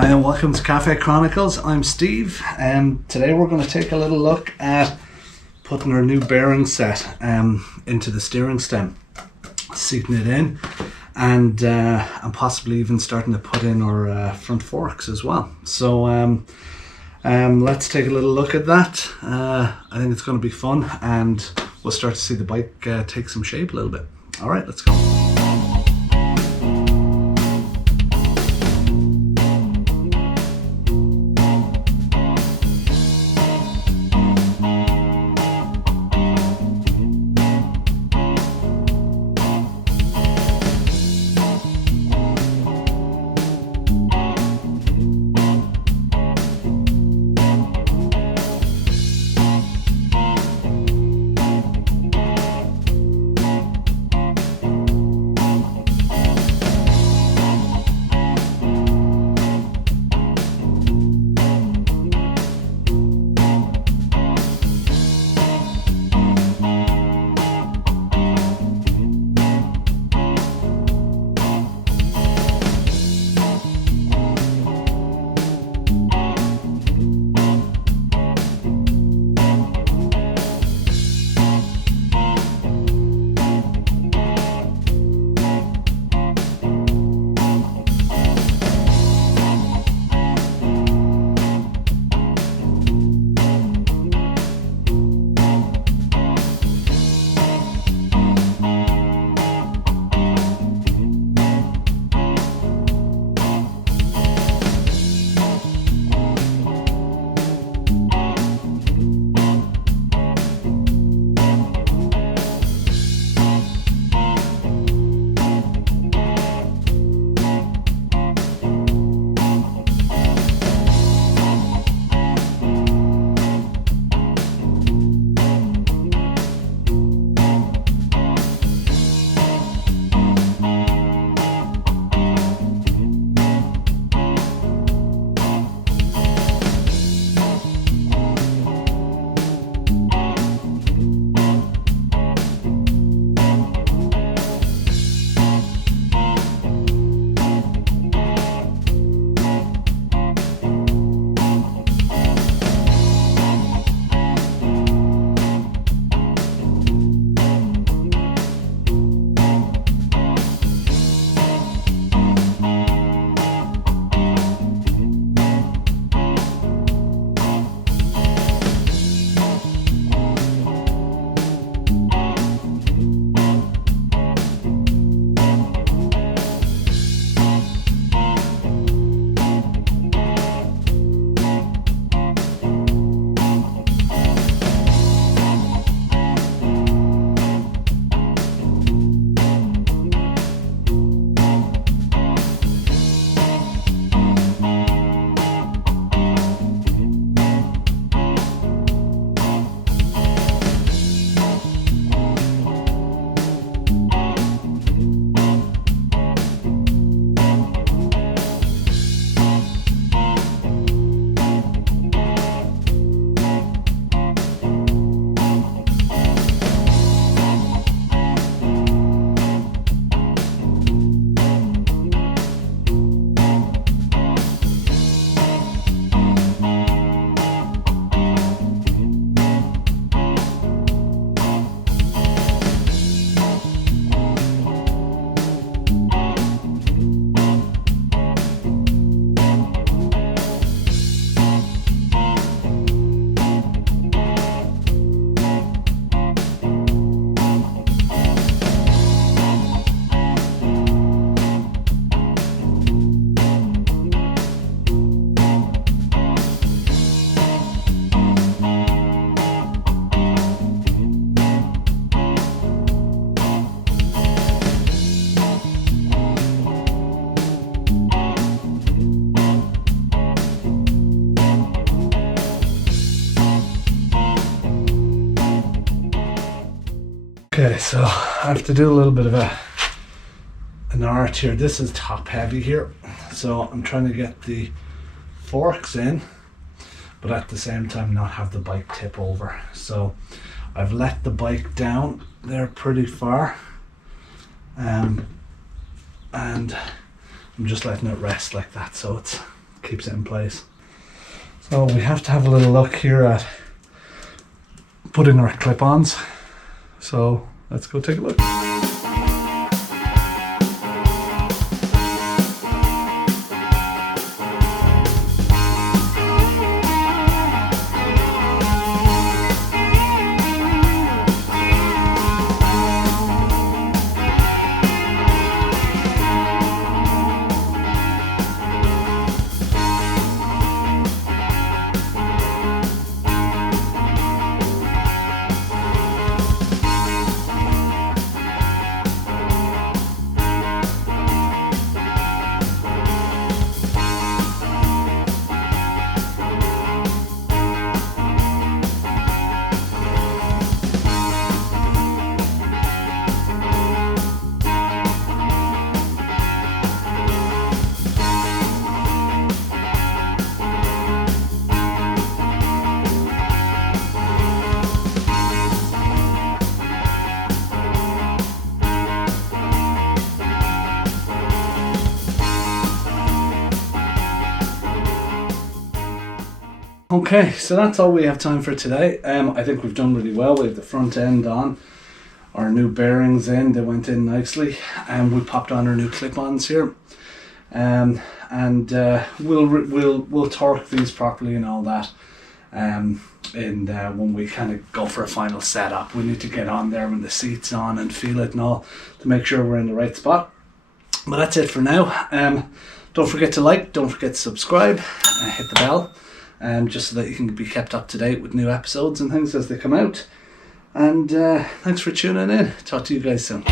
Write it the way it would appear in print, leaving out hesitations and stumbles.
Hi and welcome to Cafe Chronicles. I'm Steve. Today we're going to take a little look at putting our new bearing set into the steering stem, seating it in, and possibly even starting to put in our front forks as well. So let's take a little look at that. I think it's going to be fun, and we'll start to see the bike take some shape a little bit. Alright, let's go. Okay, so I have to do a little bit of an art here. This is top heavy here, so I'm trying to get the forks in, but at the same time not have the bike tip over. So I've let the bike down there pretty far, and I'm just letting it rest like that, so it's keeps it in place. So we have to have a little look here at putting our clip-ons. So let's go take a look. Okay, so that's all we have time for today. I think we've done really well. We have the front end on, our new bearings in, they went in nicely, and we popped on our new clip-ons here. We'll torque these properly and all that. When we kind of go for a final setup, we need to get on there when the seat's on and feel it and all to make sure we're in the right spot. But that's it for now. Don't forget to like, don't forget to subscribe, hit the bell. Just so that you can be kept up to date with new episodes and things as they come out. And thanks for tuning in. Talk to you guys soon.